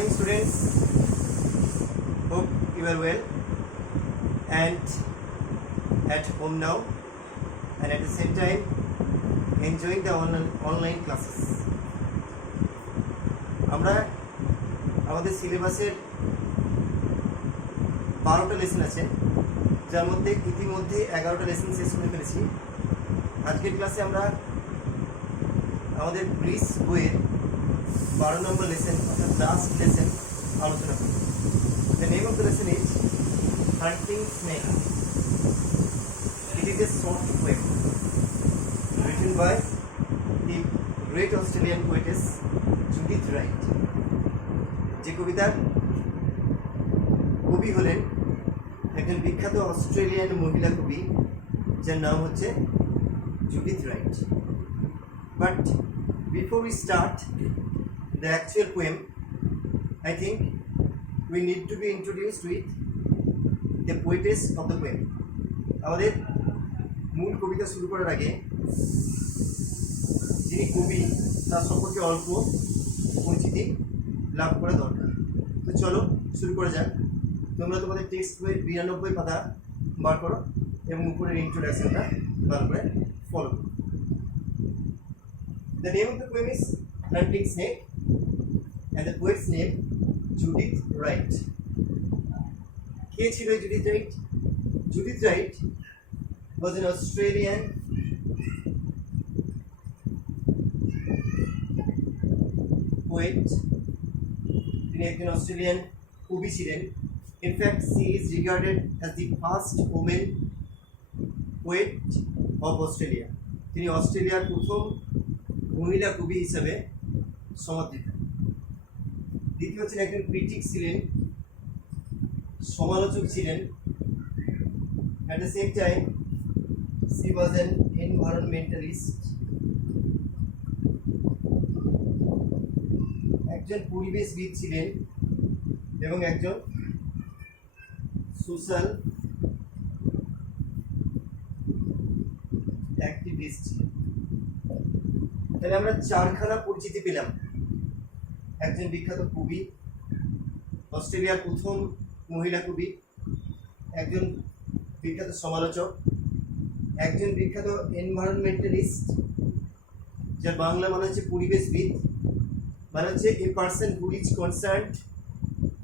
morning, students. Hope you are well and at home now, and at the same time enjoying the online classes. আমরা আমাদের সিলেবাসের 12টা lesson আছে, যার মধ্যে ইতিমধ্যে 11টা লেসন শেষ করে ফেলেছি। আজকের ক্লাসে আমরা আমাদের ব্রিজ বইয়ের 12 নম্বর লেসন অর্থাৎ লাস্ট লেসন আলোচনা করি। The name of the lesson is Hunting Snake. It is a short poem written by the great Australian poetess Judith Wright. যে কবিতার কবি হলেন একজন বিখ্যাত অস্ট্রেলিয়ান মহিলা কবি, যার নাম হচ্ছে Judith Wright. But before we start the actual poem, I think we need to be introduced with the poetess of the poem. আমাদের মূল কবিতা শুরু করার আগে যিনি কবি তার সম্পর্কে অল্প পরিচিতি লাভ করা দরকার। তো চলো শুরু করা যাক। তোমরা তোমাদের টেক্সট বই 92 পাতা বার করো এবং উপরের ইন্ট্রোডাকশনটা ভালো করে ফলো করো। The name of the poem is Hunting Snake and the poet's name Judith Wright. কে ছিল Judith Wright? Judith Wright was an Australian poet. তিনি একজন অস্ট্রেলিয়ান কবি ছিলেন। In fact, she is regarded as the first woman poet of Australia. তিনি অস্ট্রেলিয়ার প্রথম মহিলা কবি হিসাবে সমাদৃত। দ্বিতীয় ছিলেন একজন ক্রিটিক ছিলেন, সমালোচক ছিলেন। At the same time, she was an environmentalist. একজন পরিবেশবিদ ছিলেন এবং একজন সোশ্যাল অ্যাক্টিভিস্ট ছিলেন। তাহলে আমরা চারখানা পরিচিতি পেলাম: একজন বিখ্যাত কবি, অস্ট্রেলিয়ার প্রথম মহিলা কবি, একজন বিখ্যাত সমালোচক, একজন বিখ্যাত এনভায়রনমেন্টালিস্ট, যার বাংলা মানে হচ্ছে পরিবেশবিদ, মানে হচ্ছে a person who is concerned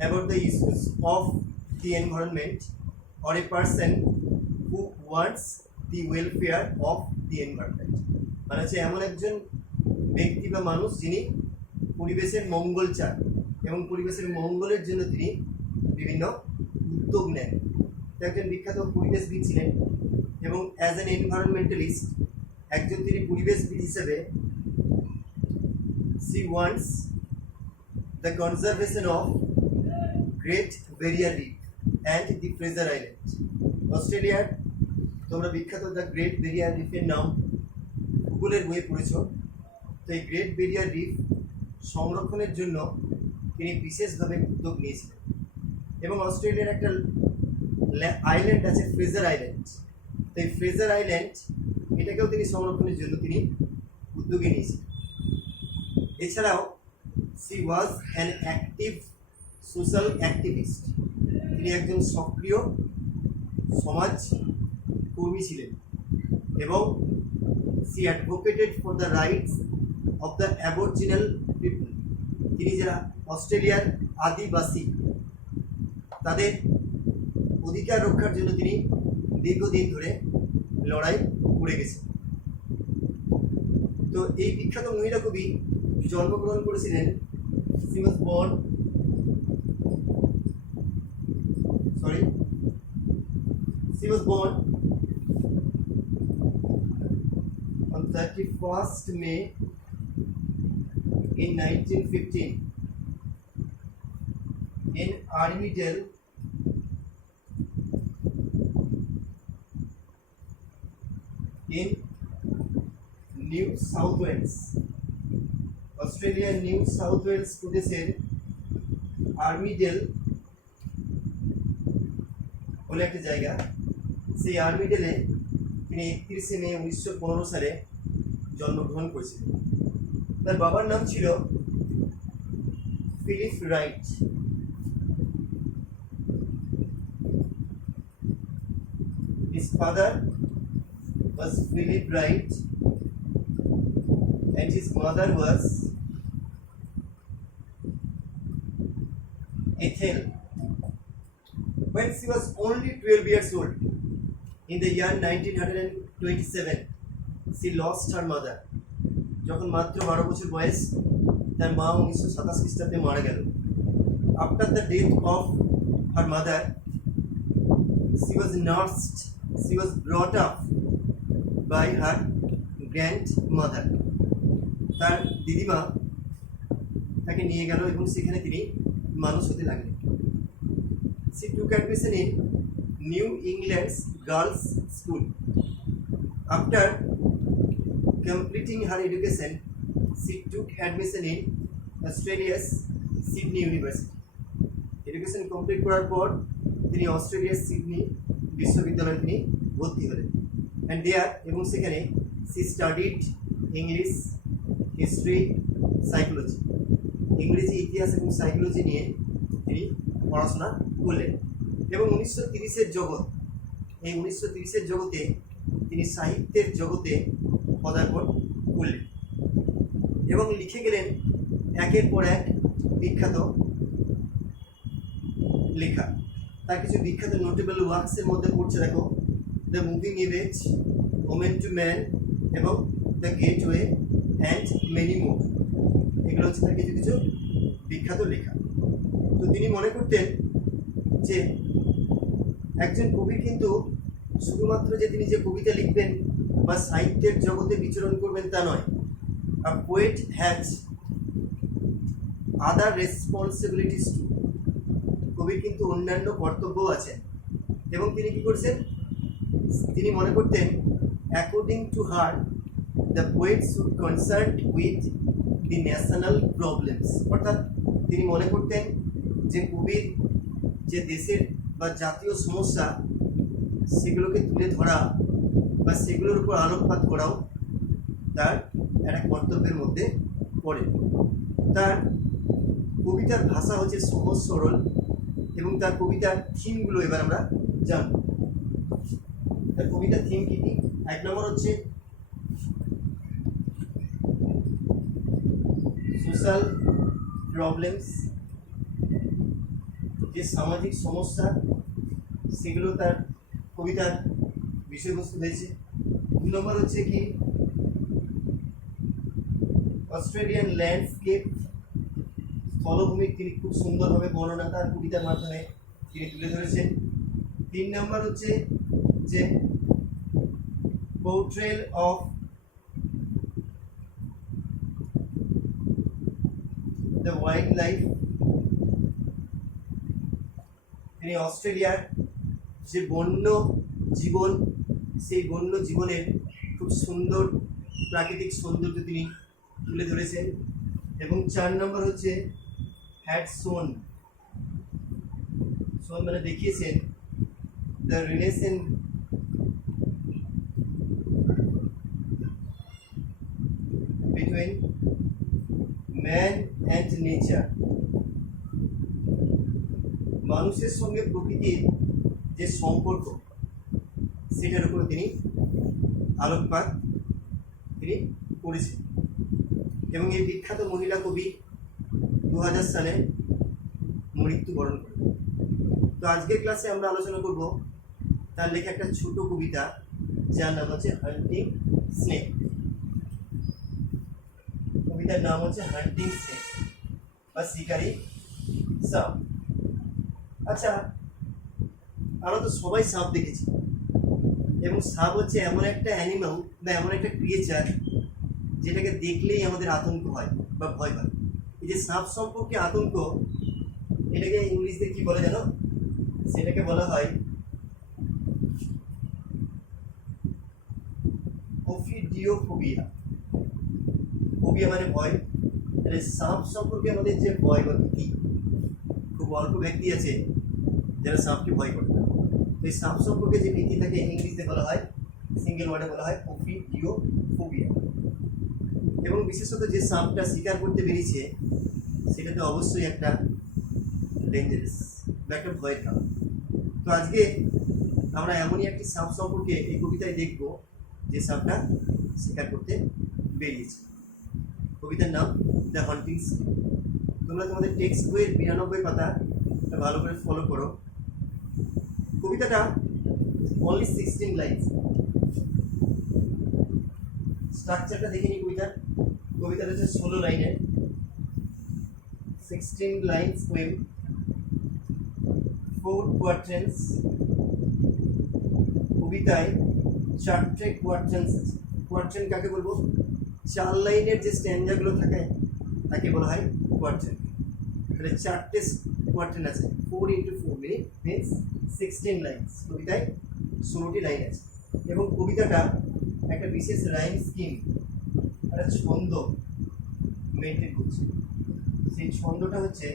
about the issues of the environment or a person who wants the welfare of the environment. মানে হচ্ছে এমন একজন ব্যক্তি বা মানুষ যিনি পরিবেশের মঙ্গল চান এবং পরিবেশের মঙ্গলের জন্য তিনি বিভিন্ন উদ্যোগ নেন। একজন বিখ্যাত পরিবেশবিদ ছিলেন এবং অ্যাজ অ্যান এনভায়রনমেন্টালিস্ট একজন তিনি পরিবেশবিদ হিসেবে she wants the conservation of Great Barrier Reef and the Fraser Island. অস্ট্রেলিয়ার তোমরা বিখ্যাত দ্য গ্রেট ব্যারিয়ার রিফের নাম ভূগোলের বইয়ে পড়েছ। তো এই গ্রেট ব্যারিয়ার রিফ সংরক্ষণের জন্য তিনি বিশেষভাবে উদ্যোগ নিয়েছিলেন। এবং অস্ট্রেলিয়ার একটা আইল্যান্ড আছে ফ্রেজার আইল্যান্ড। তো এই ফ্রেজার আইল্যান্ড এটাকেও তিনি সংরক্ষণের জন্য তিনি উদ্যোগে নিয়েছিলেন। এছাড়াও she was an active social activist. তিনি একজন সক্রিয় সমাজ কর্মী ছিলেন এবং she advocated for the rights of the Aboriginal people. তিনি যারা অস্ট্রেলিয়ার আদিবাসী তাদের অধিকার রক্ষার জন্য তিনি দীর্ঘদিন ধরে লড়াই করে গেছেন। তো এই বিখ্যাত মহিলা কবি জন্মগ্রহণ করেছিলেন, she was born on 31st May in 1915 in Armidale, in New South Wales. অস্ট্রেলিয়ার নিউ সাউথ ওয়েলস প্রদেশের আর্মিডেল বলে একটা জায়গা, সেই আর্মিডেলে তিনি 31শে মে 1915 সালে জন্মগ্রহণ করেছিলেন। তার বাবার নাম ছিল Philip Wright. His father was Philip Wright and his mother was Ethel. When she was only 12 years old, in the year 1927, she lost her mother. যখন মাত্র 12 বছর বয়স তার মা 1927 খ্রিস্টাব্দে মারা গেল। After the death of her mother, she was nursed, she was brought up by her grandmother. তার দিদিমা তাকে নিয়ে গেল এবং সেখানে তিনি মানুষ হতে লাগলেন। She took admission in New England's Girls' School. After completing her education, she took admission in Australia's Sydney University. Education complete করার পর তিনি অস্ট্রেলিয়ার সিডনি বিশ্ববিদ্যালয়ে তিনি ভর্তি হলেন। And there এবং সেখানে she studied English, history, psychology. ইংরেজি, ইতিহাস এবং সাইকোলজি নিয়ে তিনি পড়াশোনা করলেন এবং 1930-এর জগৎ, এই 1930-এর জগতে তিনি সাহিত্যের জগতে পদার্পণ করলেন এবং লিখে গেলেন একের পর এক বিখ্যাত লেখা। তার কিছু বিখ্যাত নোটেবল ওয়ার্কসের মধ্যে পড়ছে দেখো the moving image, woman to man এবং the gateway and many more. এগুলো হচ্ছে তার কিছু কিছু বিখ্যাত লেখা। তো তিনি মনে করতেন যে একজন কবি কিন্তু শুধুমাত্র যে তিনি যে কবিতা লিখবেন বা সাহিত্যের জগতে বিচরণ করবেন তা নয়। A poet has other responsibilities too. কবির কিন্তু অন্যান্য কর্তব্য আছে এবং তিনি কি করছেন, তিনি মনে করতেন according to her the poet should concern with the national problems. অর্থাৎ তিনি মনে করতেন যে কবির যে দেশের বা জাতীয় সমস্যা সেগুলোকে তুলে ধরা বা সেগুলোর উপর আলোকপাত করাও তার একটা কর্তব্যের মধ্যে পড়ে। তার কবিতার ভাষা হচ্ছে সহজ সরল এবং তার কবিতার থিমগুলো এবার আমরা জানব। তার কবিতার থিম কি কি? 1 নম্বর হচ্ছে সোশ্যাল প্রবলেমস, যে সামাজিক সমস্যা সেগুলো তার কবিতার বিষয়বস্তু হয়েছে। 2 নম্বর হচ্ছে কি অস্ট্রেলিয়ান ল্যান্ডস্কেপ, স্থলভূমির তিনি খুব সুন্দরভাবে বর্ণনা তার কবিতার মাধ্যমে তিনি তুলে ধরেছেন। 3 নম্বর হচ্ছে যে পোর্ট্রেল অফ দ্য ওয়াইল্ড লাইফ। তিনি অস্ট্রেলিয়ার যে বন্য জীবন, সেই বন্য জীবনের খুব সুন্দর প্রাকৃতিক সৌন্দর্য তিনি তুলে ধরেছেন। এবং 4 নম্বর হচ্ছে হ্যাড শোন, শোন মানে দেখিয়েছেন the relation between man and nature. মানুষের সঙ্গে প্রকৃতির যে সম্পর্ক সেটার উপর তিনি আলোকপাত তিনি করেছেন। এবং এই বিখ্যাত মহিলা কবি 2000 সালে মৃত্যুবরণ করেন। তো আজকের ক্লাসে আমরা আলোচনা করব তার লেখা একটা ছোট কবিতা যার নাম হচ্ছে হান্টিং স্নেক। কবিতার নাম হচ্ছে হান্টিং স্নেক বা শিকারী সাপ। আচ্ছা, আমরা তো সবাই সাপ দেখেছি এবং সাপ হচ্ছে এমন একটা অ্যানিমাল বা এমন একটা ক্রিয়েচার যেটাকে দেখলেই আমাদের আতঙ্ক হয় বা ভয় পায়। এই যে সাপ সম্পর্কে আতঙ্ক, এটাকে ইংলিশে কি বলে জানো? সেটাকে বলা হয় ওফিডিওফোবিয়া। ফোবিয়া মানে ভয়। তাহলে সাপ সম্পর্কে আমাদের যে ভয় বা ভীতি, খুব অল্প ব্যক্তি আছে যারা সাপকে ভয় করে। তো এই সাপ সম্পর্কে যে ভীতি থাকে ইংলিশে বলা হয়, সিঙ্গেল ওয়ার্ডে বলা হয় ওফিডিওফোবিয়া। এবং বিশেষত যে সাপটা শিকার করতে বেরিয়েছে সেটা তো অবশ্যই একটা ডেঞ্জারাস বা একটা ভয়ের কারণ। তো আজকে আমরা এমনই একটি সাপ সম্পর্কে এই কবিতায় দেখব যে সাপটা শিকার করতে বেরিয়েছে। কবিতার নাম দ্য হান্টিং স্কিপ। তোমরা তোমাদের টেক্সট বইয়ের 92 পাতা ভালো করে ফলো করো। কবিতাটা অনলি 16 লাইন্স। স্ট্রাকচারটা দেখে নি কবিতাটা হচ্ছে 16 লাইনের, 16 লাইন্স উইথ 4 কোয়ার্টেন্স। কবিতায় 4টে কোয়ার্টেন্স আছে। কোয়ার্টেন কাকে বলবো? 4 লাইনের যে স্ট্যান্ডাগুলো থাকে তাকে বলা হয় কোয়ার্টেন। তাহলে 4টে কোয়ার্টেন আছে, 4 × 4 মিনস 16 লাইন্স। কবিতায় 16টি লাইন আছে এবং কবিতাটা একটা বিশেষ রাইম স্কিম, একটা ছন্দ মেনটেন করছে। সেই ছন্দটা হচ্ছে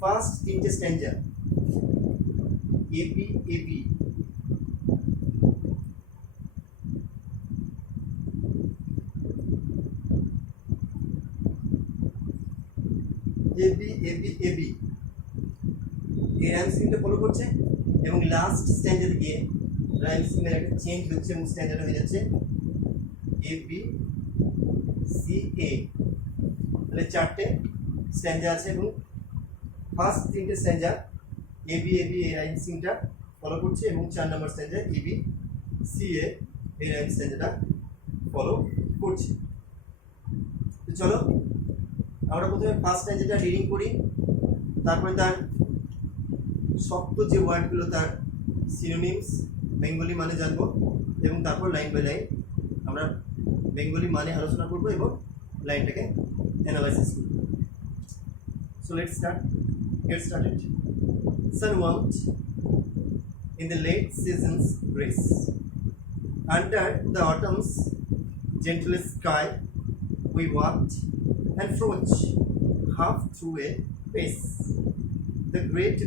ফার্স্ট 3টে stanza A B A B, A B A B A B এই রাইম স্কিমটা ফলো করছে এবং লাস্ট স্ট্যান্ডাতে গিয়ে রাইম স্কিমের একটা চেঞ্জ হচ্ছে এবং স্ট্যান্ডার্ড হয়ে যাচ্ছে এবি সি এ। তাহলে 4টে স্ট্যান্ডা আছে এবং ফার্স্ট 3টে স্ট্যান্ডা এবি এবি এই রাইম স্কিমটা ফলো করছে এবং 4 নম্বর স্ট্যান্ডা এবি সি এ এই রাইম স্ট্যান্ডাটা ফলো করছে। তো চলো আমরা প্রথমে ফার্স্ট স্ট্যান্ডাটা রিডিং করি, তারপরে তার শক্ত যে ওয়ার্ডগুলো তার সিনোনিমস বেঙ্গলি মানে জানবো এবং তারপর লাইন বাই লাইন আমরা বেঙ্গলি মানে আলোচনা করবো এবং লাইনটাকে অ্যানালাইসিস করব। So let's get started. Sun warmed in the late season's grace. Under the autumn's gentle sky, we walked and froze half through a pace. The great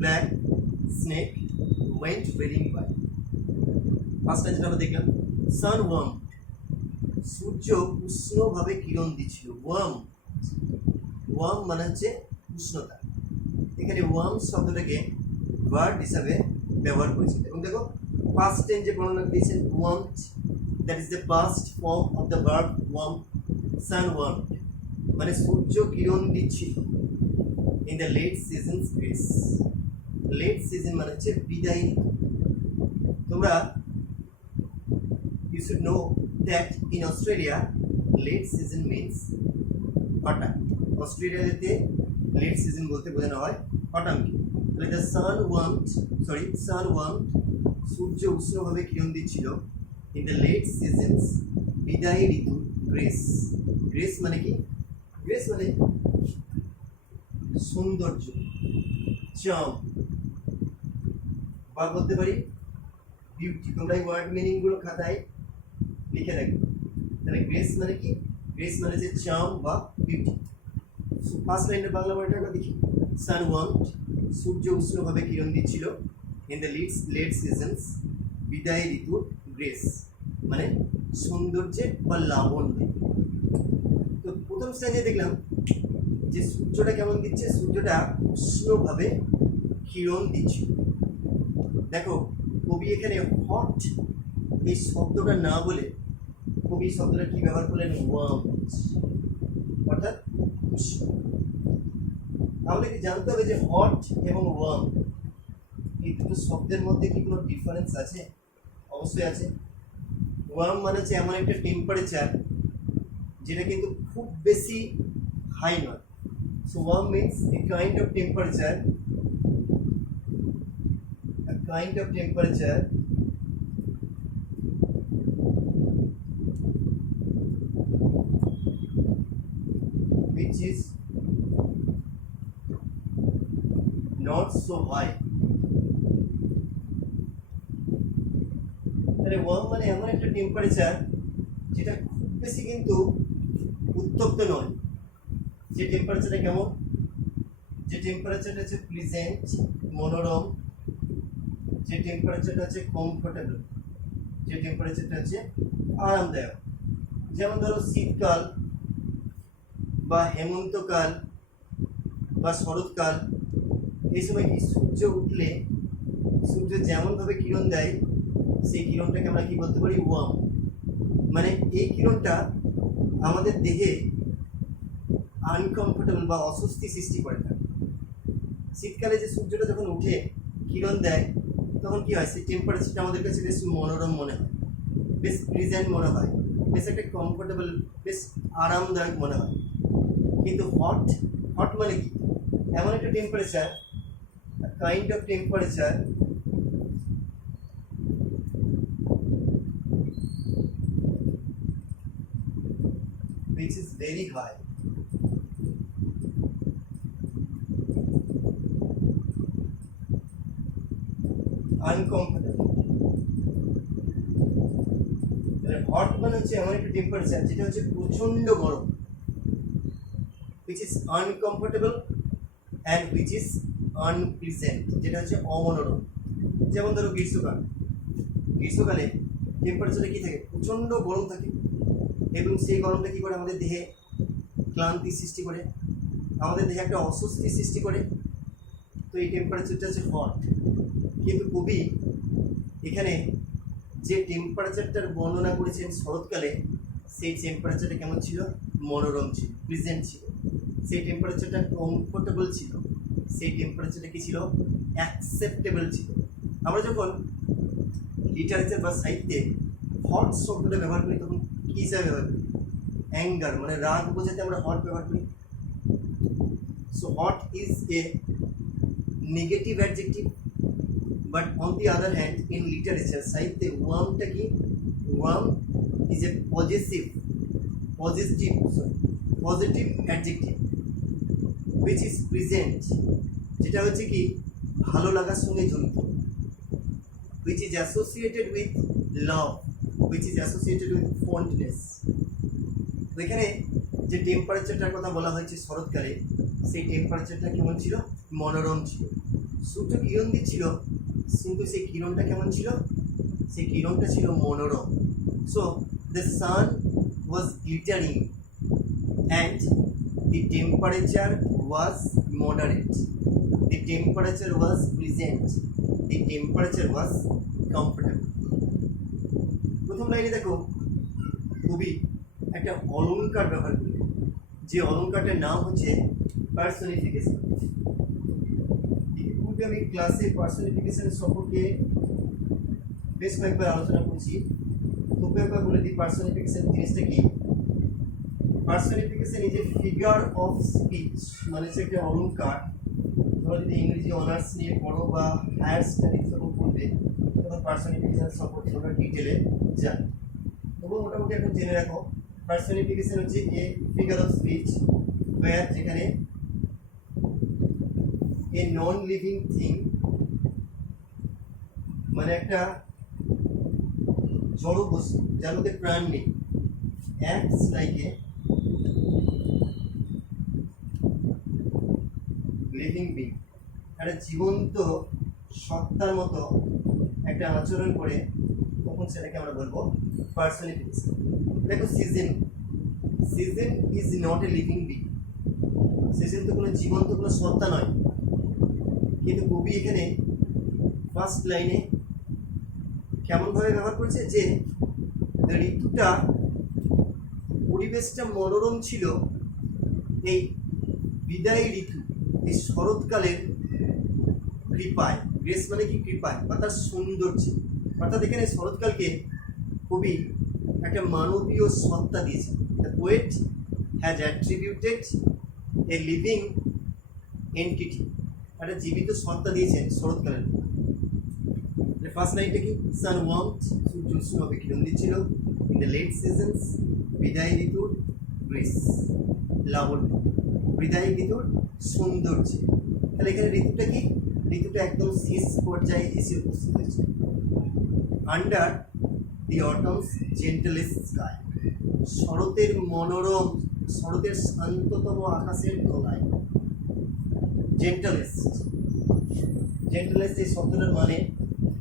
black snake went wailing by. First line যেটা আমরা দেখলাম, সান worm, সূর্য উষ্ণভাবে কিরণ দিচ্ছিল। Worm মানে হচ্ছে উষ্ণতা। এখানে worm শব্দটাকে verb হিসাবে ব্যবহার করেছে এবং দেখো পাস্ট টেন্স যে বর্ণনা দিয়েছেন warmed, that is the past form of the verb warm. Sun warm মানে সূর্য কিরণ দিচ্ছিল in the late seasons grace. Late season মানে হচ্ছে বিদায়ী ঋতু। তোমরা you should know that in Australia late season means autumn. অস্ট্রেলিয়াতে লেট সিজন বলতে বোঝানো হয় অটামকে। তাহলে দ্য সান ওয়ার্মড সূর্য উষ্ণভাবে কিরণ দিচ্ছিল ইন দ্য লেট সিজনস বিদায়ী ঋতু গ্রেস। গ্রেস মানে কি? গ্রেস মানে সৌন্দর্য, চার্ম, বা বলতে পারি বিউটি। তোমরা এই ওয়ার্ড মিনিংগুলো খাতায় লিখে রাখবে। তাহলে গ্রেস মানে কি? গ্রেস মানে যে চার্ম বা বিউটি। ফার্স্ট লাইনের বাংলা ওয়ার্ডটা দেখি, সান ওয়ার্মড সূর্য উষ্ণভাবে কিরণ দিচ্ছিল ইন দ্য লেট সিজনস বিদায় ঋতুর গ্রেস মানে সৌন্দর্যে বা লাবণ্যে। তো প্রথম স্টেজে দেখলাম যে সূর্যটা কেমন দিচ্ছে, সূর্যটা উষ্ণভাবে কিরণ দিচ্ছিল। দেখো কবি এখানে হট এই শব্দটা না বলে কবি শব্দটা কি ব্যবহার করলেন? ওয়ার্ম, অর্থাৎ উষ্ণ। তাহলে কি জানতে হবে যে হট এবং ওয়ার্ম এই দুটো শব্দের মধ্যে কি কোনো ডিফারেন্স আছে? অবশ্যই আছে। ওয়ার্ম মানে হচ্ছে এমন একটা টেম্পারেচার যেটা কিন্তু খুব বেশি হাই নয়। So warm means a kind of temperature, which is not so high. তাহলে ওয়ার্ম মানে এমন একটা টেম্পারেচার যেটা খুব বেশি কিন্তু উত্তপ্ত নয়। যে টেম্পারেচারটা কেমন? যে টেম্পারেচারটা হচ্ছে প্লিজেন্ট, মনোরম, যে টেম্পারেচারটা হচ্ছে কমফোর্টেবল, যে টেম্পারেচারটা হচ্ছে আরামদায়ক। যেমন ধরো শীতকাল বা হেমন্তকাল বা শরৎকাল, এই সময় কি সূর্য উঠলে সূর্য যেমনভাবে কিরণ দেয় সেই কিরণটাকে আমরা কি বলতে পারি? ওয়ার্ম। মানে এই কিরণটা আমাদের দেহে আনকমফোর্টেবল বা অস্বস্তি সৃষ্টি করে না। শীতকালে যে সূর্যটা যখন উঠে কিরণ দেয় তখন কি হয়, সেই টেম্পারেচারটা আমাদের কাছে বেশ মনোরম মনে হয়, বেশ প্লিজেন্ট মনে হয়, বেশ একটা কমফোর্টেবল, বেশ আরামদায়ক মনে হয়। কিন্তু হট, হট মানে কি? এমন একটা temperature, kind of temperature which is very high. Uncomfortable. Hot মানে হচ্ছে এমন একটা টেম্পারেচার যেটা হচ্ছে প্রচন্ড গরম, which is uncomfortable and which is unpleasant, যেটা হচ্ছে অমনোরম। যেমন ধরো গ্রীষ্মকাল, গ্রীষ্মকালে টেম্পারেচারটা কি থাকে? প্রচন্ড গরম থাকে, এবং সেই গরমটা কী করে? আমাদের দেহে ক্লান্তি সৃষ্টি করে, আমাদের দেহে একটা অস্বস্তি সৃষ্টি করে। তো এই টেম্পারেচারটা হচ্ছে হট। কিন্তু কবি এখানে যে টেম্পারেচারটার বর্ণনা করেছেন শরৎকালে, সেই টেম্পারেচারটা কেমন ছিল? মনোরম ছিল, প্লিজেন্ট ছিল। সেই টেম্পারেচারটা কমফোর্টেবল ছিল, সেই টেম্পারেচারটা কী ছিল? অ্যাকসেপ্টেবল ছিল। আমরা যখন লিটারেচার বা সাহিত্যে হট শব্দটা ব্যবহার করি তখন কী হিসাবে ব্যবহার করি? অ্যাঙ্গার, মানে রাগ বোঝাতে আমরা হট ব্যবহার করি। So hot is a negative adjective, but on the other hand in literature, সাহিত্যে ওয়ার্মটা কি? Warm is a positive adjective which is present, যেটা হচ্ছে কি ভালো লাগার সঙ্গে জড়িত, which is associated with love, which is associated with fondness। তো এখানে যে টেম্পারেচারটার কথা বলা হয়েছে শরৎকালে, সেই টেম্পারেচারটা কেমন ছিল? মনোরম ছিল। সূর্য কিরণ দিচ্ছিল, কিন্তু সেই কিরণটা কেমন ছিল? সেই কিরণটা ছিল মনোরম। So the sun was glittering and the temperature was moderate, the temperature was pleasant, the temperature was comfortable। প্রথম লাইনে দেখো কবি একটা অলংকার ব্যবহার করলেন, যে অলংকারটার নাম হচ্ছে পার্সনিফিকেশন। ইতিপূর্বে আমি ক্লাসে পার্সনিফিকেশন সম্পর্কে বেশ কয়েকবার আলোচনা করেছি। তবে একবার বলে দিই পার্সনিফিকেশন জিনিসটা কি। Personification is a figure of speech, মানে হচ্ছে একটা অলংকার। তোমরা যদি ইংরেজি অনার্স নিয়ে পড়ো বা হায়ার স্টাডিজ যখন পড়বে তখন পার্সনিফিকেশন সম্পর্কে তোমরা ডিটেলে জানো। তবুও মোটামুটি এখন জেনে রাখো, পার্সনিফিকেশন হচ্ছে a figure of speech where, যেখানে এ নন লিভিং থিং, মানে একটা জড় বস্তু যার মধ্যে প্রাণ নেই, acts like a living being, একটা জীবন্ত সত্তার মতো একটা আচরণ করে, তখন সেটাকে আমরা বলবো পার্সনিফিকেশন। দেখো season is not a living being, season তো কোনো জীবন্ত কোনো সত্তা নয়। কিন্তু কবি এখানে ফার্স্ট লাইনে কেমনভাবে ব্যবহার করেছে যে ঋতুটা, পরিবেশটা মনোরম ছিল এই বিদায়ী ঋতু, এই শরৎকালের কৃপায়। গ্রেস মানে কি? কৃপায় বা তার সৌন্দর্য। অর্থাৎ এখানে শরৎকালকে কবি একটা মানবীয় সত্তা দিয়েছে। The poet has attributed a living entity, একটা জীবিত সত্তা দিয়েছেন শরৎকালের। ফার্স্ট লাইনটা কি? সান ওয়ার্মড, সূর্য উষ্ণভাবে কিরণ দিচ্ছিল। ইন দ্য লেট সিজনস, বিদায়ী ঋতুর গ্রেস, লাবণ্য, বিদায়ী ঋতুর সৌন্দর্য। তাহলে এখানে ঋতুটা কি? ঋতুটা একদম শেষ পর্যায়ে এসে উপস্থিত হয়েছে। আন্ডার দি অটমস জেন্টেলেস্ট স্কাই, শরতের মনোরম, শরতের শান্ততম আকাশের তলায়। জেন্টেলেস্ট, জেন্টেলেস্ট এই শব্দটার মানে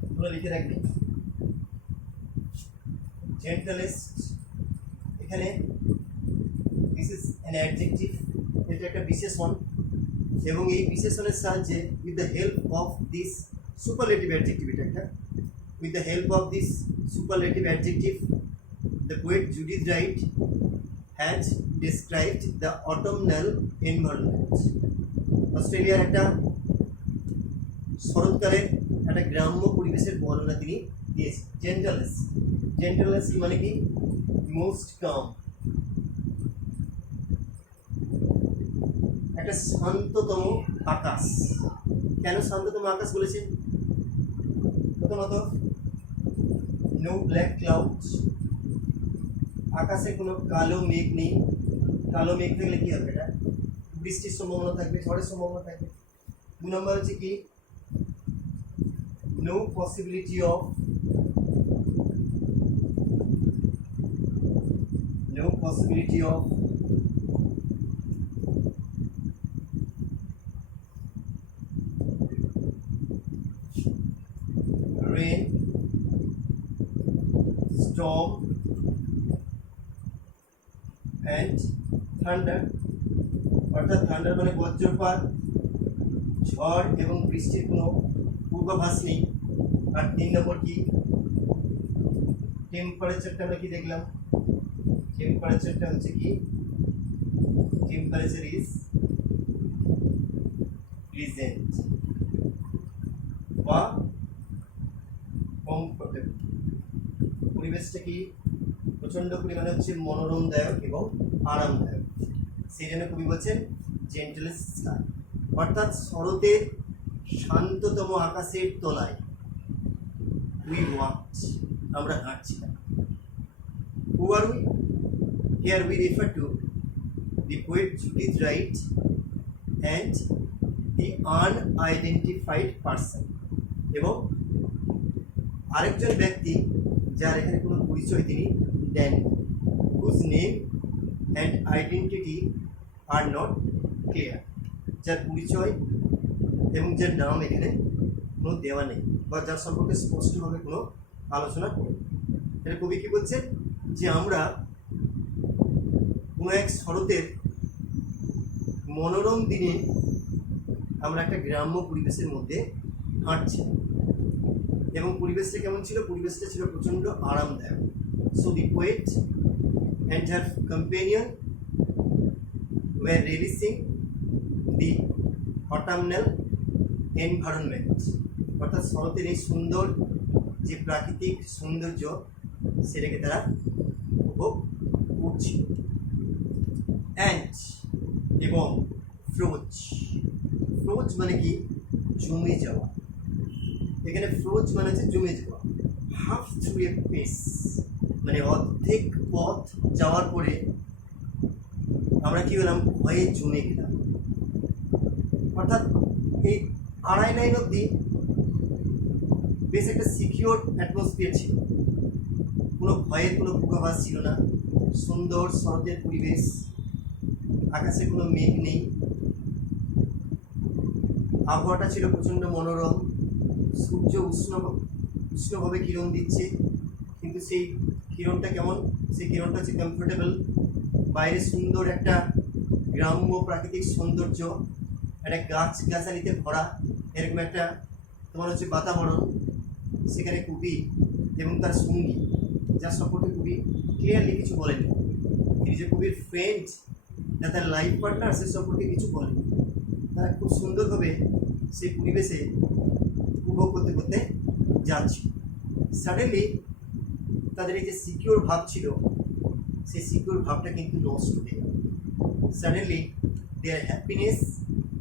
তোমরা লিখে রাখবে। জেন্টেলেস্ট এখানে দিস ইজ অ্যান অ্যাডজেক্টিভ, এটা একটা বিশেষণ, এবং এই বিশেষণের সাহায্যে with the help of this superlative adjective, এটা একটা with the help of this superlative adjective, the poet Judith Wright has described the autumnal environment. অস্ট্রেলিয়ার একটা শরৎকালের একটা গ্রাম্য পরিবেশের বর্ণনা তিনি দিয়েছেন। জেন্টালনেস, জেন্টালনেস মানে কি? মোস্ট কাম, একটা শান্ততম আকাশ। কেন শান্ততম আকাশ বলেছেন? প্রথমত নো ব্ল্যাক ক্লাউডস, আকাশে কোনো কালো মেঘ নেই। কালো মেঘ থাকলে কী হবে? এটা বৃষ্টির সম্ভাবনা থাকবে, ঝড়ের সম্ভাবনা থাকবে। 2 নম্বর হচ্ছে কি? No possibility of rain, storm and thunder, অর্থাৎ থান্ডার মানে বজ্রপাত, ঝড় এবং বৃষ্টির কোনো পূর্বাভাস নেই। আর 3 নম্বর কি? টেম্পারেচারটা আমরা কি দেখলাম? টেম্পারেচারটা হচ্ছে কি? টেম্পারেচার ইজ প্লিজেন্ট বা কমফোর্টেবল। পরিবেশটা কি? প্রচণ্ড পরিমাণে হচ্ছে মনোরমদায়ক এবং আরামদায়ক। সেই জন্য কবি বলছেন জেন্টলেস স্কাই, অর্থাৎ শরতের শান্ততম আকাশের তলায় উই ওয়াকড, আমরা হাঁটছিলাম। Who are we? Here we refer to the poet Judith Wright and the unidentified person, এবং আরেকজন ব্যক্তি যার এখানে কোনো পরিচয় তিনি দেন, whose name and identity are not clear, যার পরিচয় এবং যার নাম এখানে কোনো দেওয়া নেই বা যার সম্পর্কে স্পষ্টভাবে কোনো আলোচনা করি। এটা কবি কী বলছেন? যে আমরা কোনো এক শরতের মনোরম দিনে আমরা একটা গ্রাম্য পরিবেশের মধ্যে হাঁটছি, এবং পরিবেশটা কেমন ছিল? পরিবেশটা ছিল প্রচণ্ড আরামদায়ক। So the poet and her companion were relishing the autumnal environment, অর্থাৎ শরতের এই সুন্দর যে প্রাকৃতিক সৌন্দর্য সেটাকে তারা উপভোগ করছিল। অ্যান্ড এবং ফ্রোজ, ফ্রোজ মানে কি? জমে যাওয়া। এখানে ফ্রোজ মানে হচ্ছে জমে যাওয়া। হাফ থ্রু এ পেস মানে অর্ধেক পথ যাওয়ার পরে আমরা কি হলাম? ভয়ে জমে গেলাম। অর্থাৎ এই 2.5 লাইন অবধি বেশ একটা সিকিউর অ্যাটমসফিয়ার ছিল, কোনো ভয়ের কোনো পূর্বাভাস ছিল না। সুন্দর শরতের পরিবেশ, আকাশে কোনো মেঘ নেই, আবহাওয়াটা ছিল প্রচণ্ড মনোরম, সূর্য উষ্ণভাবে কিরণ দিচ্ছে, কিন্তু সেই কিরণটা কেমন? সেই কিরণটা হচ্ছে কমফোর্টেবল। বাইরে সুন্দর একটা গ্রাম্য প্রাকৃতিক সৌন্দর্য, একটা গাছগাছালিতে ভরা এরকম একটা তোমার হচ্ছে বাতাবরণ। সেখানে কবি এবং তার সঙ্গী, যার সম্পর্কে কবি ক্লিয়ারলি কিছু বলেনি, তিনি যে কবির ফ্রেন্ড না তার লাইফ পার্টনার সে সম্পর্কে কিছু বলেনি। তারা খুব সুন্দরভাবে সেই পরিবেশে উপভোগ করতে করতে যাচ্ছিল। সাডেনলি তাদের এই যে সিকিউর ভাব ছিল, সেই সিকিউর ভাবটা কিন্তু নষ্ট হয়ে গেল। সাডেনলি দেয়ার হ্যাপিনেস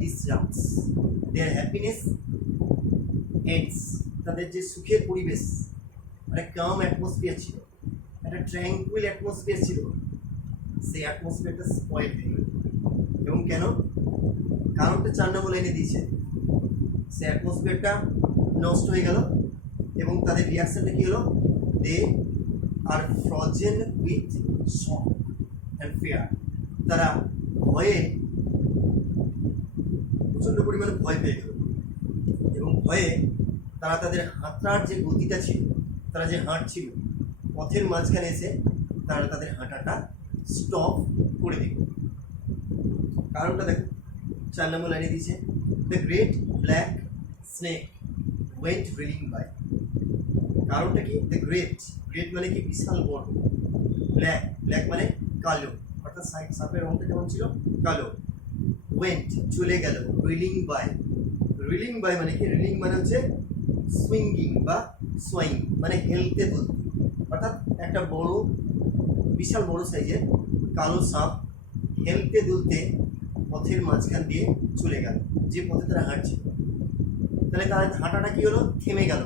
ডিসরাপ্টস, দেয়ার হ্যাপিনেস এন্ডস, তাদের যে সুখের পরিবেশ, একটা কাম অ্যাটমসফিয়ার ছিল, একটা ট্র্যাঙ্কুইল অ্যাটমসফিয়ার ছিল, সেই অ্যাটমসফিয়ারটা স্পয়েল হয়ে গেল। এবং কেন? কারণটা 4 নম্বর লাইনে দিয়েছে। সেই অ্যাটমসফিয়ারটা নষ্ট হয়ে গেল এবং তাদের রিয়াকশনটা কী হলো? They are frozen with shock and fear, তারা ভয়ে প্রচণ্ড পরিমাণে ভয় পেয়ে গেল, এবং ভয়ে তারা তাদের হাঁটার যে গতিটা ছিল, তারা যে হাঁটছিল পথের মাঝখানে এসে তারা তাদের হাঁটাটা স্টপ করে দিই। কারণটা দেখো, 4 নম্বর লাইনে দিয়েছে the great black snake went reeling by. কারণটা কি? দ্য গ্রেট, গ্রেট মানে কি? বিশাল বড়। ব্ল্যাক, ব্ল্যাক মানে কালো, অর্থাৎ সাপের রংটা কেমন ছিল? কালো। ওয়েন্ট চলে গেল, রিলিং বাই, রিলিং বাই মানে কি? রিলিং মানে হচ্ছে সুইঙ্গিং বা সোয়িং, মানে হেলতে দুলতে, অর্থাৎ একটা বড় বিশাল বড় সাইজের কালো সাপ হেলতে দুলতে পথের মাঝখান দিয়ে চলে গেল, যে পথে তারা হাঁটছিল। তাহলে তার হাঁটাটা কি হলো? থেমে গেল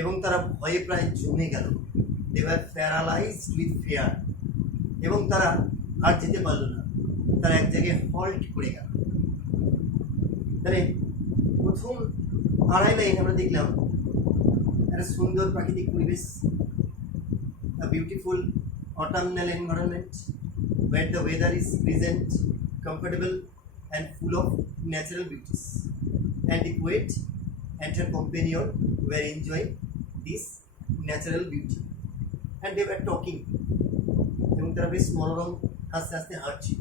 এবং তারা ভয়ে প্রায় জমে গেল। They were paralysed with fear, এবং তারা আর যেতে পারলো না, তারা এক জায়গায় হল্ট করে গেল। তাহলে প্রথম আড়াই লাইন আমরা দেখলাম একটা সুন্দর প্রাকৃতিক পরিবেশ, a beautiful autumnal environment where the weather is pleasant, comfortable and full of natural beauties, and the poet and her companion were enjoying this natural beauty and they were talking, এবং তারা বেশ মনোরম হাসতে হাসতে হাঁটছিল।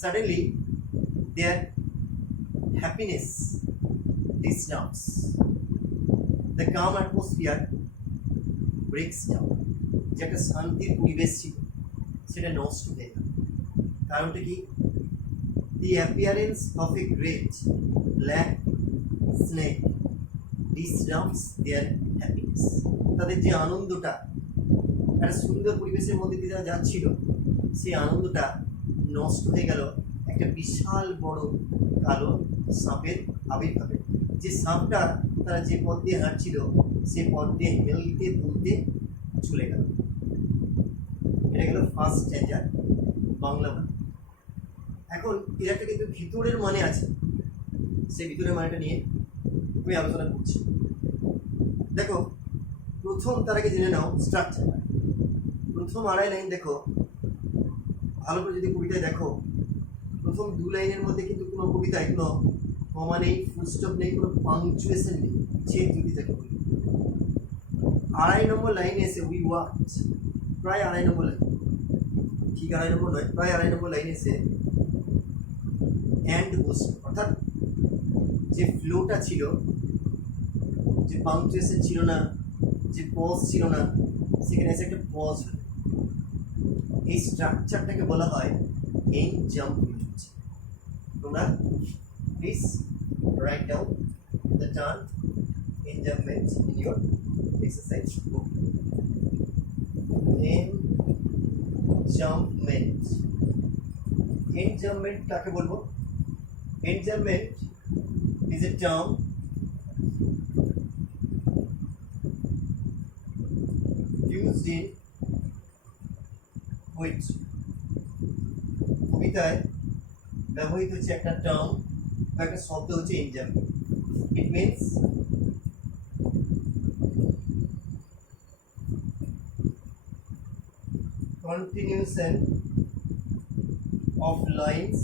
Suddenly their happiness disrupts, the calm atmosphere breaks down, যে একটা শান্তির পরিবেশ ছিল সেটা নষ্ট হয়ে গেল। কারণটা কি? The appearance of a great black snake disrupts their happiness, তাদের যে আনন্দটা, একটা সুন্দর পরিবেশের মধ্যে দিয়ে যারা যাচ্ছিল, সেই আনন্দটা নষ্ট হয়ে গেল একটা বিশাল বড় কালো সাপের আবির্ভাবে। যে সাপটা তারা যে পথ দিয়ে হাঁটছিল সেই পথ দিয়ে হেলতে দুলতে চলে গেল। এটা গেল ফার্স্ট স্ট্যান্ডার্ড বাংলা মানে। এখন এর একটা কিন্তু ভিতরের মানে আছে, সেই ভিতরের মানেটা নিয়ে আমি আলোচনা করছি। দেখো, প্রথম তার আগে জেনে নাও স্ট্রাকচার। প্রথম আড়াই লাইন দেখো ভালো করে, যদি কবিতায় দেখো প্রথম 2 লাইনের মধ্যে কিন্তু কোনো কবিতায় কোনো কমা নেই, ফুল স্টপ নেই, কোনো পাংচুয়েশন নেই, ছেদ যদি যাকে বলি। আড়াই নম্বর লাইনে এসে উই ওয়াচ, প্রায় আড়াই নম্বর লাইন, ঠিক আড়াই নম্বর নয়, প্রায় আড়াই নম্বর লাইনে এসে অ্যান্ড বসে, অর্থাৎ যে ফ্লোটা ছিল, যে পাংচুয়েশন ছিল না, যে পজ ছিল না, সেখানে এসে একটা পজ হলো। এই স্ট্রাকচারটাকে বলা হয় এনজাম্পমেন্ট। তোমরা please write down the term enjambment in your exercise book. Enjambment, enjambment কাকে বলবো? এনজাম্পমেন্ট is a term used in poetry. কবিতায় ব্যবহৃত হচ্ছে একটা টার্ম বা একটা শব্দ হচ্ছে enjambment. It means continuation of lines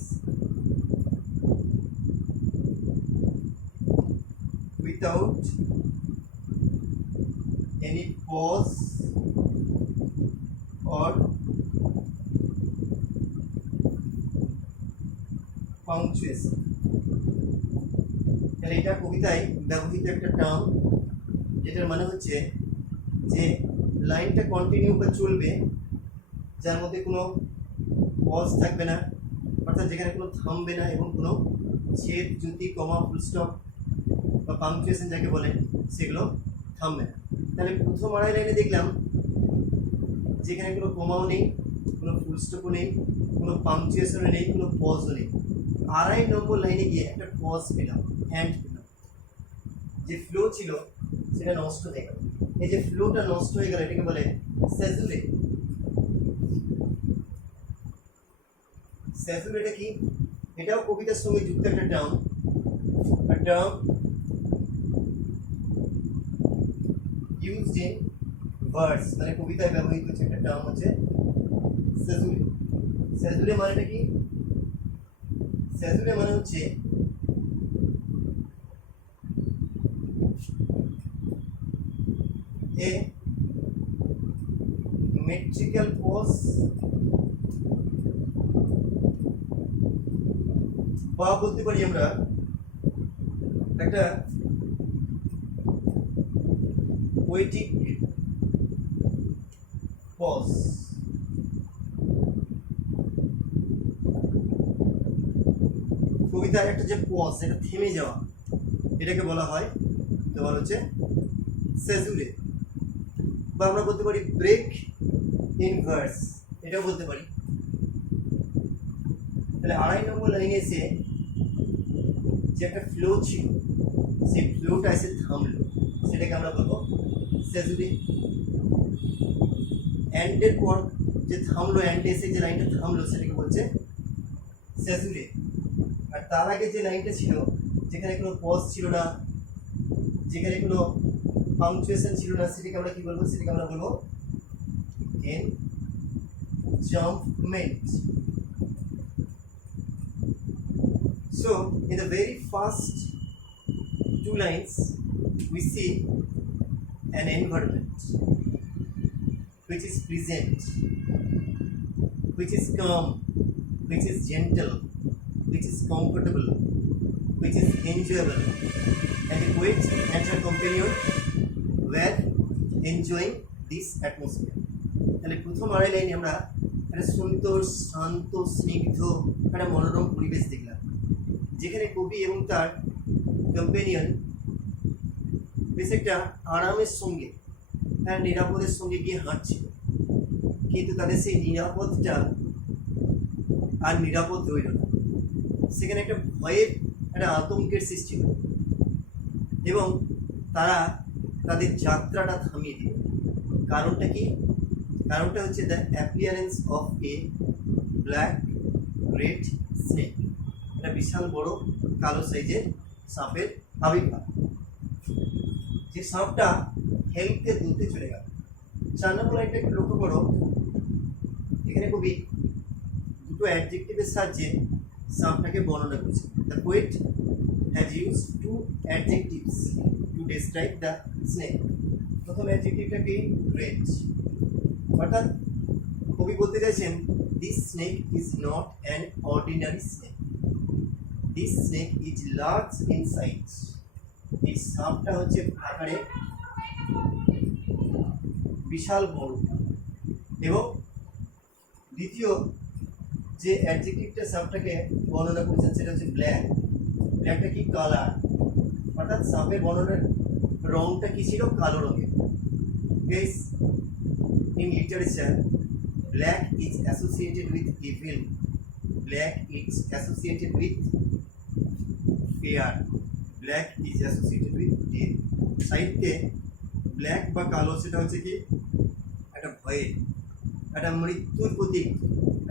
without any pause or punctuation. তাহলে এটা কবিতায় ব্যবহৃত একটা টার্ম, যেটার মানে হচ্ছে যে লাইনটা কন্টিনিউ বা চলবে, যার মধ্যে কোনো পজ থাকবে না, অর্থাৎ যেখানে কোনো থামবে না এবং কোনো ছেদ, জ্যোতি, কমা, ফুল স্টপ বা পাংচুয়েশন যাকে বলে সেগুলো থামবে না। তাহলে প্রথম আড়াই লাইনে দেখলাম যেখানে কোনো কমাও নেই, কোনো ফুল স্টপও নেই, কোনো পাংচুয়েশনও নেই, কোনো পজও নেই। আড়াই নম্বর লাইনে গিয়ে একটা পজ পেলাম, অ্যান্ড পেলাম। যে ফ্লো ছিল সেটা নষ্ট হয়ে গেল। এই যে ফ্লোটা নষ্ট হয়ে গেল এটাকে বলে স্যাচুরে। স্যাচুরেটা কি? এটাও কবিতার সঙ্গে যুক্ত একটা টার্ম, used in verse, মানে কবিতায় ব্যবহৃত হচ্ছে একটা টার্ম হচ্ছে স্যাচুরে। স্যাচুরে মানেটা কি? স্যাচুরে মানে হচ্ছে a metrical pause বা বলতে পারি আমরা একটা পোয়েটিক পজ। কবিতার একটা যে পজ, এটা থেমে যাওয়া, এটাকে বলা হয় তোমার হচ্ছে সেজুরে, বা আমরা বলতে পারি ব্রেক ইন ভার্স, এটাও বলতে পারি। তাহলে 2.5 নম্বর লাইনে এসে যে একটা ফ্লো ছিল, সেই ফ্লোটা এসে থামলো, সেটাকে আমরা বলবো সেজুরে। অ্যান্ডের পর যে থামলো, অ্যান্ডে এসে যে লাইনটা থামলো, সেটাকে বলছে সেজুরে। আর তার আগে যে লাইনটা ছিল, যেখানে কোনো পজ ছিল না, যেখানে কোনো পাংচুয়েশন ছিল না, সেটাকে আমরা কি বলবো? সেটাকে আমরা বলবো এনজাম্পমেন্ট। So in the very first 2 lines we see an environment which is present, which is calm, which is gentle, which is comfortable, which is enjoyable, and the poet and her companion were enjoying this atmosphere. তাহলে প্রথম 2.5 লাইনে আমরা একটা সুন্দর, শান্ত, স্নিগ্ধ একটা মনোরম পরিবেশ দেখলাম, যেখানে কবি এবং তার কম্পেনিয়ন বেশ একটা আরামের সঙ্গে, তার নিরাপদের সঙ্গে গিয়ে হাঁটছিল। কিন্তু তাদের সেই নিরাপদটা আর নিরাপদ রইল না, সেখানে একটা ভয়ের, একটা আতঙ্কের সৃষ্টি হল, এবং তারা তাদের যাত্রাটা থামিয়ে দিল। কারণটা কি? কারণটা হচ্ছে the appearance of A black great snake, একটা বিশাল বড় কালো সাইজের সাপের আবির্ভাব। যে সাপটা হেলতে দুলতে চলে গেল। 4 নম্বর লাইনটা একটু লক্ষ্য করো, এখানে কবি দুটো অ্যাডজেক্টিভের সাহায্যে সাপটাকে বর্ণনা করছে। The poet has use 2 adjectives to describe the snake. প্রথম অ্যাডজেক্টিভটা কি? গ্রেট। অর্থাৎ কবি বলতে চাইছেন this snake is not an ordinary snake, this snake is large in size. এই সাপটা হচ্ছে আকারে বিশাল বড়। এবং দ্বিতীয় যে অ্যাডজেক্টিভটা সাপটাকে বর্ণনা করেছেন, সেটা হচ্ছে ব্ল্যাক। ব্ল্যাকটা কি? কালার। অর্থাৎ সাপের বর্ণনার রংটা কি ছিল? কালো রঙের। Guys, in literature, black is associated with evil, black is associated with fear, black is associated with death. সাহিত্যে ব্ল্যাক বা কালো সেটা হচ্ছে কি? একটা ভয়ের, একটা মৃত্যুর প্রতীক,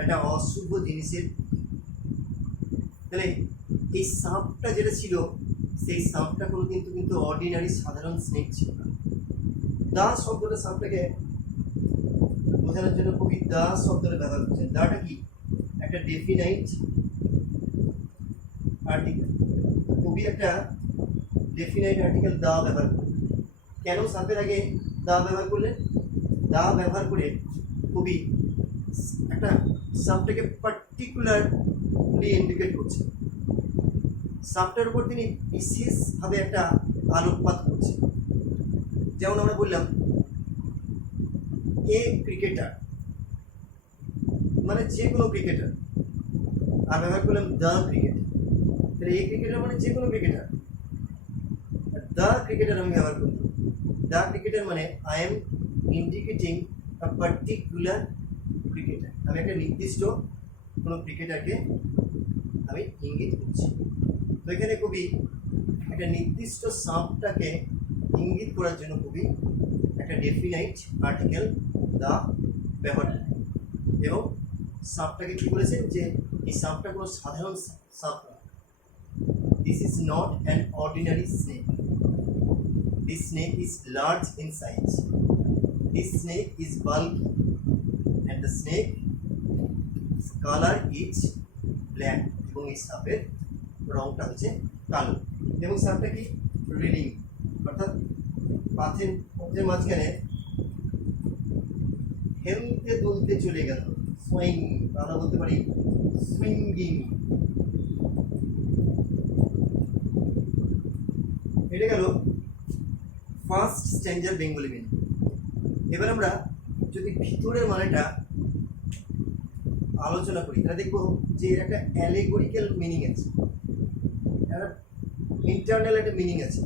একটা অশুভ জিনিসের। তাহলে এই সাপটা যেটা ছিল, সেই সাপটা কোনো কিন্তু অর্ডিনারি সাধারণ স্নেক ছিল না। দা শব্দটা সাপটাকে বোঝানোর জন্য কবি দা শব্দটা ব্যবহার করছেন। দাটা কি? একটা ডেফিনাইট আর্টিকেল। কবি একটা ডেফিনাইট আর্টিকেল দা ব্যবহার করলেন। কেন সাপের আগে দা ব্যবহার করলেন? দা ব্যবহার করে কবি একটা সাপটাকে পার্টিকুলারলি ইন্ডিকেট করছেন। সাপটার উপর তিনি বিশেষভাবে একটা আলোকপাত করছেন। যেমন আমরা বললাম এ ক্রিকেটার, মানে যে কোনো ক্রিকেটার, আর ব্যবহার করলাম দ্য ক্রিকেটার। তাহলে এ ক্রিকেটার মানে যে কোনো ক্রিকেটার, দ্য ক্রিকেটার আমি ব্যবহার করলাম। দ্য ক্রিকেটার মানে I am indicating a particular cricketer. আমি একটা নির্দিষ্ট কোনো ক্রিকেটারকে আমি ইঙ্গিত করছি। তো এখানে কবি একটা নির্দিষ্ট সাপটাকে ইঙ্গিত করার জন্য কবি একটা ডেফিনাইট আর্টিকেল দা ব্যবহার করেন, এবং সাপটাকে কি বলেছেন? যে এই সাপটা কোনো সাধারণ সাপ নয়। This is not an ordinary snake, this snake is large in size, this snake is bulky, and the snake colour is black. এবং এই সাপের রংটা হচ্ছে কালো। এবং সাপটা কি? রিলিং, অর্থাৎ পথের মাঝখানে হেলতে দুলতে চলে গেল। সুইং, আমরা বলতে পারি সুইঙ্গিং। এটা গেল ফার্স্ট স্ট্যান্ডার্ড বেঙ্গলি মিনিং। এবার আমরা যদি ভিতরের মানেটা আলোচনা করি তাহলে দেখবো যে এর একটা অ্যালেগরিক্যাল মিনিং আছে, একটা ইন্টারনাল একটা মিনিং আছে।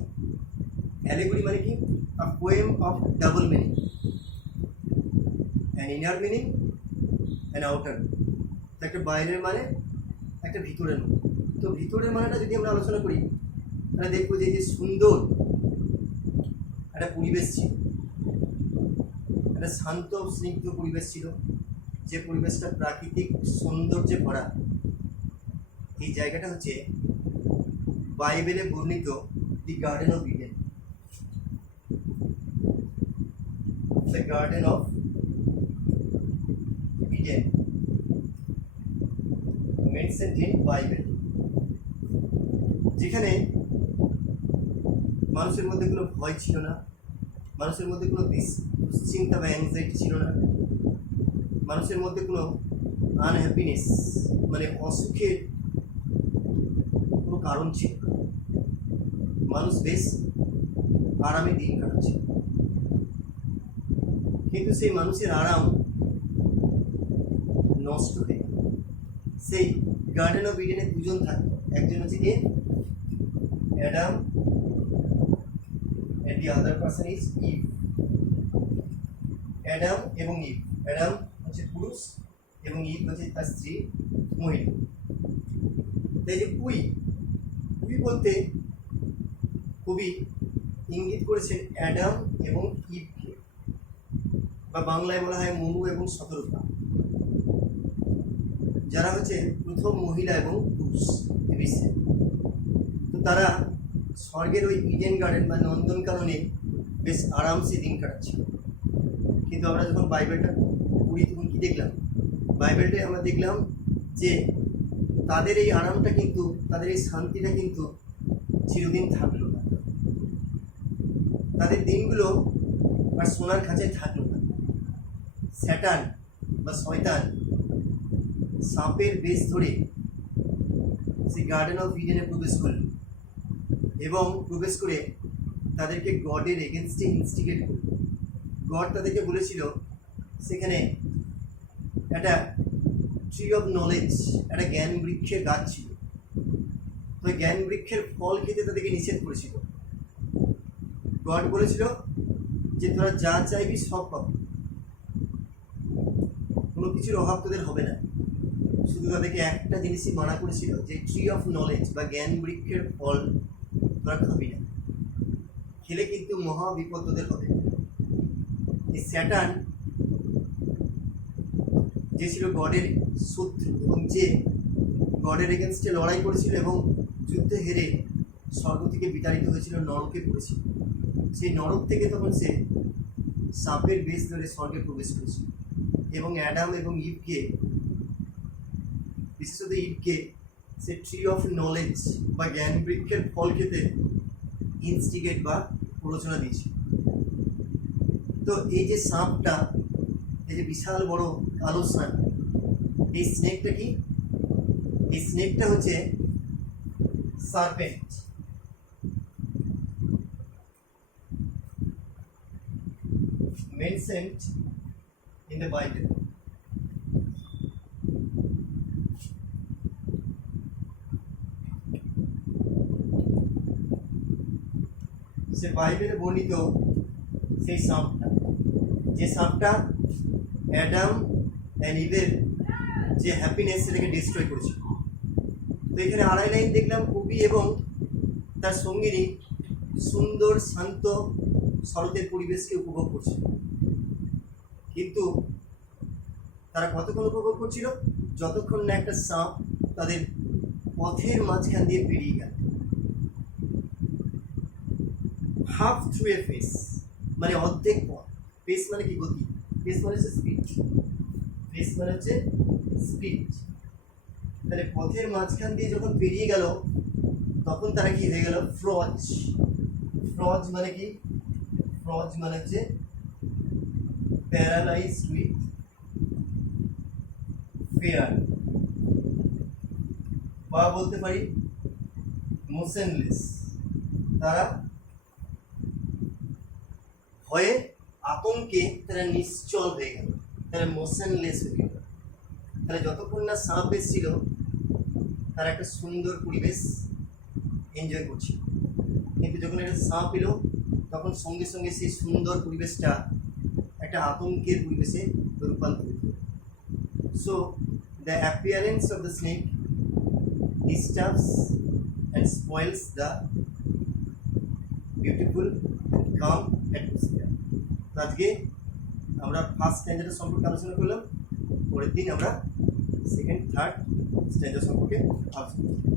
অ্যালেগরি মানে কি? A poem of double meaning, an inner meaning an outer meaning. একটা বাইরের মানে, একটা ভিতরের মানে। তো ভিতরের মানেটা যদি আমরা আলোচনা করি তাহলে দেখবো যে যে সুন্দর একটা পরিবেশ ছিল, একটা শান্ত স্নিগ্ধ পরিবেশ ছিল, যে পরিবেশটা প্রাকৃতিক সৌন্দর্যে ভরা। এই জায়গাটা হচ্ছে বাইবেলে বর্ণিত দি garden of Eden, the garden of Eden mentioned in Bible, যেখানে মানুষের মধ্যে কোনো ভয় ছিল না, মানুষের মধ্যে কোনো দুশ্চিন্তা বা অ্যাংজাইটি ছিল না, মানুষের মধ্যে কোনো আনহ্যাপিনেস মানে অসুখের কোনো কারণ ছিল না। মানুষ বেশ আরামে দিন কাটাচ্ছিল। কিন্তু সেই মানুষের আরাম নষ্ট হয়ে গেল। সেই গার্ডেন অফ ইডেনে দুজন থাকতো, একজন হচ্ছে কে? Adam, and the other person is Eve. Adam এবং ইভ। অ্যাডাম হচ্ছে পুরুষ এবং ইভ হচ্ছে তার স্ত্রী মহিলা। তাই যে উই বলতে কবি ইঙ্গিত করেছেন অ্যাডাম এবং ইভকে, বা বাংলায় বলা হয় মনু এবং শতরূপা, যারা হচ্ছে প্রথম মহিলা এবং পুরুষ বিশ্বে। তো তারা স্বর্গের ওই ইডেন গার্ডেন বা নন্দনকাননে বেশ আরামসে দিন কাটাচ্ছিল। কিন্তু আমরা যখন বাইবেলটা পড়ি তখন কী দেখলাম? বাইবেলটায় আমরা দেখলাম যে তাদের এই আরামটা কিন্তু, তাদের এই শান্তিটা কিন্তু চিরদিন থাকলো না। তাদের দিনগুলো আর সোনার খাঁচায় থাকলো না। স্যাটান বা শয়তান সাপের বেশ ধরে সেই গার্ডেন অফ ইডেনে প্রবেশ করল এবং প্রবেশ করে তাদেরকে গডের এগেনস্টে ইনস্টিগেট করল। গড তাদেরকে বলেছিল সেখানে একটা ট্রি অফ নলেজ, একটা জ্ঞান বৃক্ষের গাছ ছিল। তো জ্ঞান বৃক্ষের ফল খেতে তাদেরকে নিষেধ করেছিল। গড বলেছিল যে তোরা যা চাইবি সব পাবি, কোনো কিছুর অভাব তোদের হবে না। শুধু তাদেরকে একটা জিনিসই মানা করেছিল যে ট্রি অফ নলেজ বা জ্ঞান বৃক্ষের ফল তোরা খাবি না, খেলে কিন্তু মহা বিপদ তোদের হবে। এই স্যাটান যে ছিল গডের শত্রু এবং যে গডের এগেনস্টে লড়াই করেছিল এবং যুদ্ধে হেরে স্বর্গ থেকে বিতাড়িত হয়েছিল, নরকে পড়েছিল। সেই নরক থেকে তখন সে সাপের বেশ ধরে স্বর্গে প্রবেশ করেছিল এবং অ্যাডাম এবং ইভকে, বিশেষত ইভকে, সে ট্রি অফ নলেজ বা জ্ঞান বৃক্ষের ফল খেতে ইনস্টিগেট বা প্ররোচনা দিয়েছিল। তো এই যে সাপটা, এই যে বিশাল বড় কালো সাপ, এই স্নেকটা কি? এই স্নেকটা হচ্ছে serpent. mentioned in the Bible. সে বাইবেলে বর্ণিত সেই সাপটা, যে সাপটা অ্যাডাম অ্যান্ড ইভের যে হ্যাপিনেস সেটাকে ডিস্ট্রয় করেছিল। তো এখানে আড়াই লাইন দেখলাম কবি এবং তার সঙ্গিনী সুন্দর শান্ত শরতের পরিবেশকে উপভোগ করছিল। কিন্তু তারা কতক্ষণ উপভোগ করছিল? যতক্ষণ না একটা সাপ তাদের পথের মাঝখান দিয়ে বেরিয়ে গেল। হাফ থ্রু এ ফেস মানে অর্ধেক পথ। ফেস মানে কি? গতি। ফেস মানে হচ্ছে স্পিড। ফেস মানে হচ্ছে স্পিড। তাহলে পথের মাঝখান দিয়ে যখন বেরিয়ে গেল তখন তারা কি হয়ে গেল? ফ্রজ। ফ্রজ মানে কি? ফ্রজ মানে হচ্ছে প্যারালাইজড উইথ ফিয়ার, বা বলতে পারি মোশনলেস। তারা ভয়ে আতঙ্কে তারা নিশ্চল হয়ে গেল, তারা মোশনলেস হয়ে গেল। তাহলে যতক্ষণ না সাপ এসেছিল তারা একটা সুন্দর পরিবেশ এনজয় করছিল, কিন্তু যখন একটা সাপ এলো তখন সঙ্গে সঙ্গে সেই সুন্দর পরিবেশটা একটা আতঙ্কের পরিবেশে রূপান্তরিত হলো। So the appearance of the snake disturbs and spoils the beautiful and calm atmosphere. তো আজকে আমরা ফার্স্ট স্ট্যান্ডার্ড সম্পর্কে আলোচনা করলাম, পরের দিন আমরা সেকেন্ড থার্ড স্ট্যান্ডার্ড সম্পর্কে আলোচনা করব।